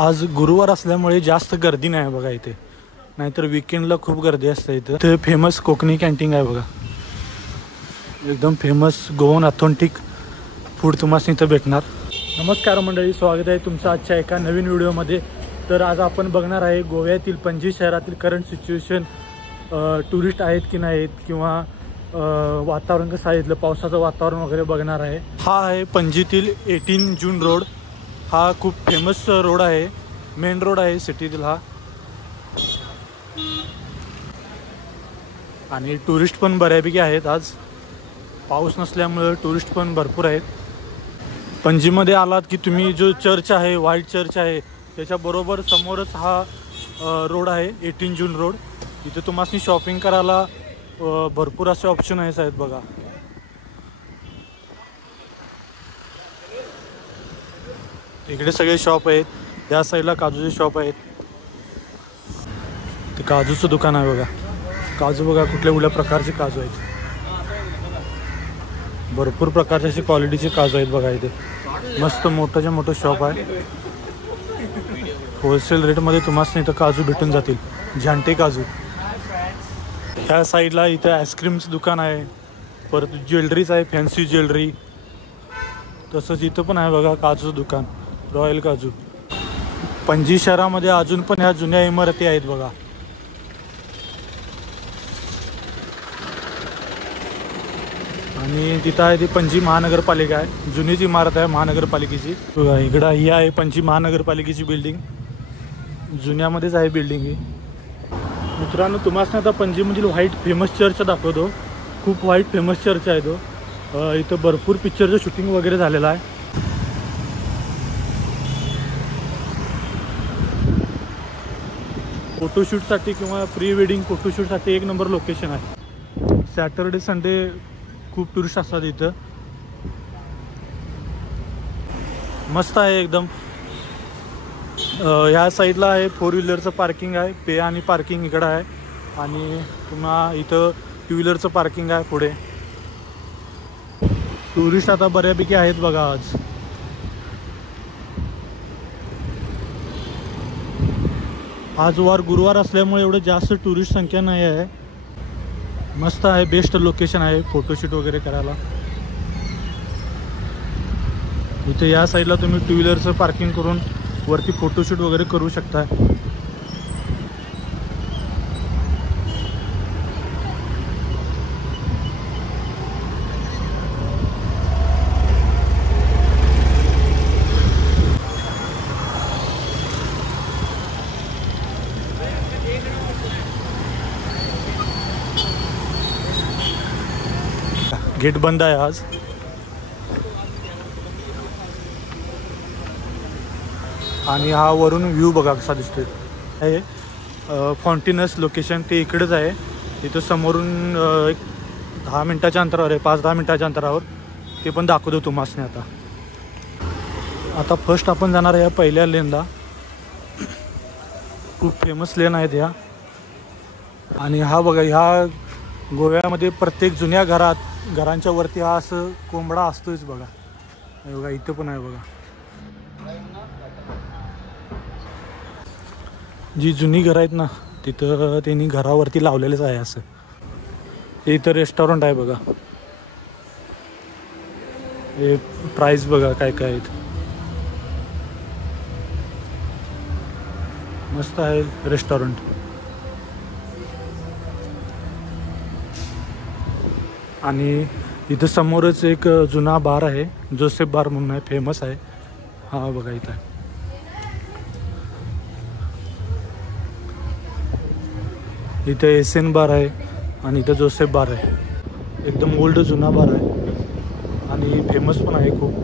आज गुरुवार असल्यामुळे जास्त गर्दी नाही बघा इथे, नाहीतर वीकेंडला खूप गर्दी असते इथं. ते फेमस कोकणी कॅन्टीन आहे बघा, एकदम फेमस गोवन ऑथेंटिक फूड तुम्हाला इथं भेटणार. नमस्कार मंडळी, स्वागत आहे तुमचं आजच्या एका नवीन व्हिडिओमध्ये. तर आज आपण बघणार आहे गोव्यातील पणजी शहरातील करंट सिच्युएशन, टुरिस्ट आहेत की नाहीत, किंवा वातावरण कसं आहे इथलं, पावसाचं वातावरण वगैरे बघणार आहे. हा आहे पणजीतील 18 जून रोड. हा खूप फेमस रोड आहे, मेन रोड आहे सिटीतील हा. आणि टुरिस्ट पण बऱ्यापैकी आहेत. आज पाऊस नसल्यामुळे टुरिस्ट पण भरपूर आहेत. पणजीमध्ये आलात की तुम्ही जो चर्च आहे, व्हाईट चर्च आहे, त्याच्याबरोबर समोरच हा रोड आहे 18 जून रोड. इथे तुम्हाला शॉपिंग करायला भरपूर असे ऑप्शन आहेत बघा. इकडे सगळे शॉप आहेत, त्या साईडला काजूचे शॉप आहेत. ते काजूचं दुकान आहे बघा. काजू बघा कुठल्या कुठल्या प्रकारचे काजू आहेत, भरपूर प्रकारचे असे क्वालिटीचे काजू आहेत बघा. इथे मस्त मोठंच्या मोठं शॉप आहे. होलसेल रेटमध्ये तुम्हाला इथं काजू भेटून जातील, झांटे काजू. ह्या साईडला इथं आईस्क्रीमचं दुकान आहे, परत ज्वेलरीच आहे, फॅन्सी ज्वेलरी. तसंच इथं पण आहे बघा काजूचं दुकान, रॉयल काजू. पणजी शहरामध्ये अजून पण ह्या जुन्या इमारती आहेत बघा. आणि तिथं आहे ती पणजी महानगरपालिका आहे, जुनीच इमारत आहे महानगरपालिकेची. इकडं ही आहे पणजी महानगरपालिकेची बिल्डिंग, जुन्यामध्येच आहे बिल्डिंग ही. मित्रांनो, तुम्हाला आता पणजीमधील व्हाईट फेमस चर्च दाखवतो. खूप व्हाईट फेमस चर्च आहे तो. इथं भरपूर पिक्चरचं शूटिंग वगैरे झालेलं आहे. फोटोशूटसाठी किंवा प्री वेडिंग फोटोशूटसाठी एक नंबर लोकेशन आहे. सॅटर्डे संडे खूप टुरिस्ट असतात इथं. मस्त आहे एकदम. ह्या साईडला आहे 4 व्हीलरचं पार्किंग आहे, पे आणि पार्किंग इकडं आहे. आणि पुन्हा इथं 2 व्हीलरचं पार्किंग आहे पुढे. टुरिस्ट आता बऱ्यापैकी आहेत बघा आज. आज गुरुवार असल्यामुळे एवढं जास्त टुरिस्ट संख्या नाही आहे. मस्त आहे, बेस्ट लोकेशन आहे फोटोशूट वगैरे करायला. इथे या साईडला तुम्ही 2 व्हीलरचं पार्किंग करून वरती फोटोशूट वगैरे करू शकता. गेट बंद आहे आज. आणि हा वरून व्ह्यू बघा कसा दिसतोय. हे फॉन्टिनस लोकेशन ते इकडेच आहे. तिथं समोरून एक 10 मिनटाच्या अंतरावर आहे, 5-10 मिनटाच्या अंतरावर. ते पण दाखवतो तुम्हाला. आता फर्स्ट आपण जाणार आहे या पहिल्या लेनला. खूप फेमस लेन आहेत ह्या. आणि हा बघा, ह्या गोव्यामध्ये प्रत्येक जुन्या घरांच्या वरती हा असं कोंबडा असतोच बघा. हे बघा इथं पण आहे बघा. जी जुनी घरं आहेत ना, तिथं त्यांनी घरावरती लावलेलंच आहे असं. हे इथं रेस्टॉरंट आहे बघा. हे प्राईस बघा काय काय आहेत. मस्त आहे रेस्टॉरंट. आणि इथं समोरच एक जुना बार आहे, जोसेफ बार म्हणून आहे, फेमस आहे. हा बघा इथं. इथं एसएन बार आहे आणि इथं जोसेफ बार आहे. एकदम ओल्ड जुना बार आहे आणि फेमस पण आहे खूप.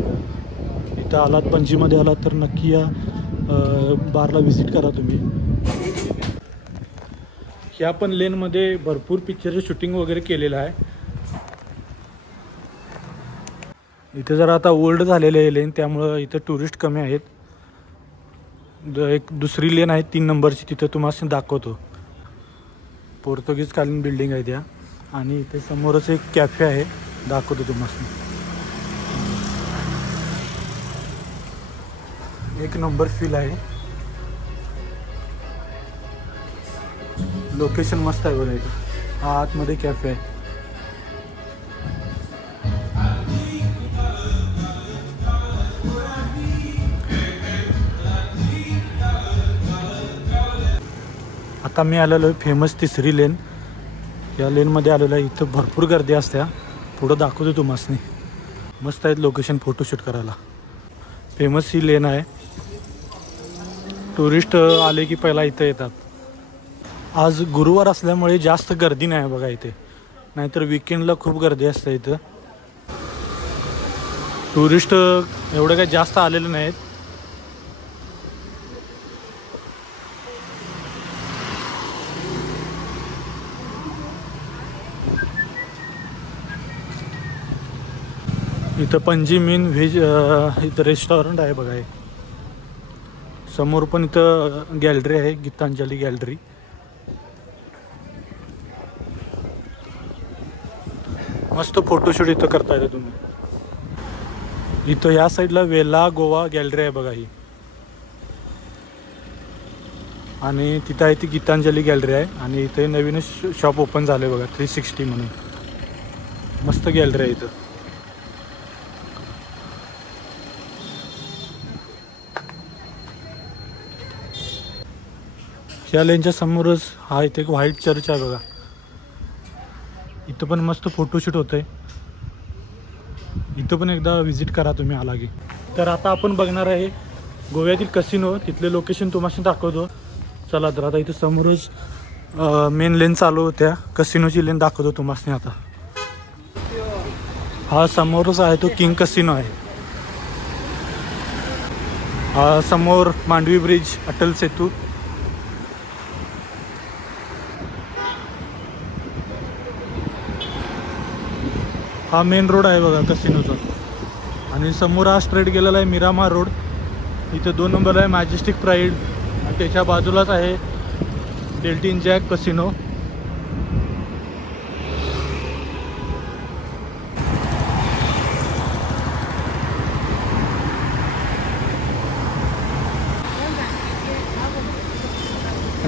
इथं आलात, पणजीमध्ये आलात तर नक्की या बारला व्हिजिट करा तुम्ही. ह्या पण लेनमध्ये भरपूर पिक्चरचं शूटिंग वगैरे केलेलं आहे. इथे जरा आता ओल्ड झालेलं आहे लेन, त्यामुळं इथं टुरिस्ट कमी आहेत. एक दुसरी लेन आहे 3 नंबरची, तिथं तुम्हाला दाखवतो. पोर्तुगीज कालीन बिल्डिंग आहे त्या. आणि इथे समोरच एक कॅफे आहे, दाखवतो तुम्हाला. एक नंबर फील आहे. लोकेशन मस्त आहे बघा इथं. हा आतमध्ये कॅफे आहे. आता मी आलेलो आहे फेमस तिसरी लेन. या लेनमध्ये आलेलो आहे. इथं भरपूर गर्दी असते. पुढं दाखवतो तुम्हाला. मस्त आहेत लोकेशन फोटोशूट करायला. फेमस ही लेन आहे. टुरिस्ट आले की पहिला इथं येतात. आज गुरुवार असल्यामुळे जास्त गर्दी नाही बघा इथे. नाहीतर विकेंडला खूप गर्दी असते इथं. टुरिस्ट एवढं काही जास्त आलेले नाहीत. इथं पंजी मीन व्हेज इथं रेस्टॉरंट आहे बघा. समोर पण इथं गॅलरी आहे, गीतांजली गॅलरी. मस्त फोटोशूट इथं करता येतं तुम्ही. इथं या साईडला वेला गोवा गॅलरी आहे बघा ही. आणि तिथं आहे ती गीतांजली गॅलरी आहे. आणि इथे नवीनच शॉप ओपन झालं बघा 360 म्हणून. मस्त गॅलरी आहे इथं. या लेनच्या समोरच हा इथे एक व्हाईट चर्च आहे बघा. इथं पण मस्त फोटोशूट होतंय. इथं पण एकदा विजिट करा तुम्ही आला की. तर आता आपण बघणार आहे गोव्यातील कसिनो. तिथले लोकेशन तुम्हाला दाखवतो. चला तर आता इथं समोरच मेन लेन चालू होत्या. कसिनोची लेन दाखवतो तुम्हाला आता. हा समोरच आहे तो किंग कसिनो आहे. हा समोर मांडवी ब्रिज, अटल सेतू. हा मेन रोड आहे बघा कसिनोचा. आणि समोर हा स्ट्रेट गेलेला आहे मिरामार रोड. इथं 2 नंबरला आहे मॅजेस्टिक प्राईड. आणि त्याच्या बाजूलाच आहे Deltin jack casino.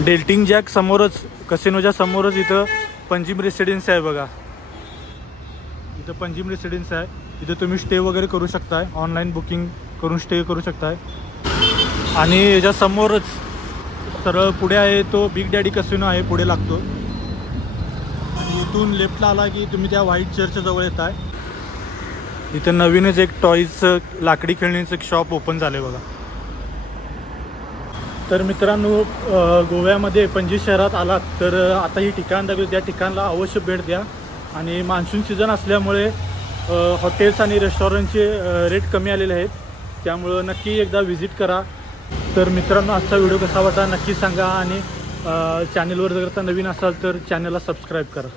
Deltin jack समोरच, कसिनोच्या समोरच इथं पंजिम रेसिडेन्स आहे बघा. इथं पंजिम रेसिडेन्स आहे. इथं तुम्ही स्टे वगैरे करू शकताय. ऑनलाईन बुकिंग करून स्टे करू शकताय. आणि याच्या समोरच सरळ पुढे आहे तो बिग डॅडी कसिनो आहे. पुढे लागतो. आणि इथून लेफ्टला आला की तुम्ही त्या व्हाईट चर्चच्या जवळ येत आहे. इथं नवीनच एक टॉईजचं लाकडी खेळणीचं एक शॉप ओपन झाले बघा. तर मित्रांनो, गोव्यामध्ये पणजी शहरात आलात तर आता ही ठिकाण दाखवतो. त्या ठिकाणाला अवश्य भेट द्या. आणि मान्सून सीझन असल्यामुळे हॉटेल्स आणि रेस्टॉरंटचे रेट कमी आलेले आहेत. त्यामुळं नक्की एकदा व्हिजिट करा. तर मित्रांनो, आजचा व्हिडिओ कसा वाटला नक्की सांगा. आणि चॅनलवर जर आता नवीन असाल तर चॅनलला सबस्क्राईब करा.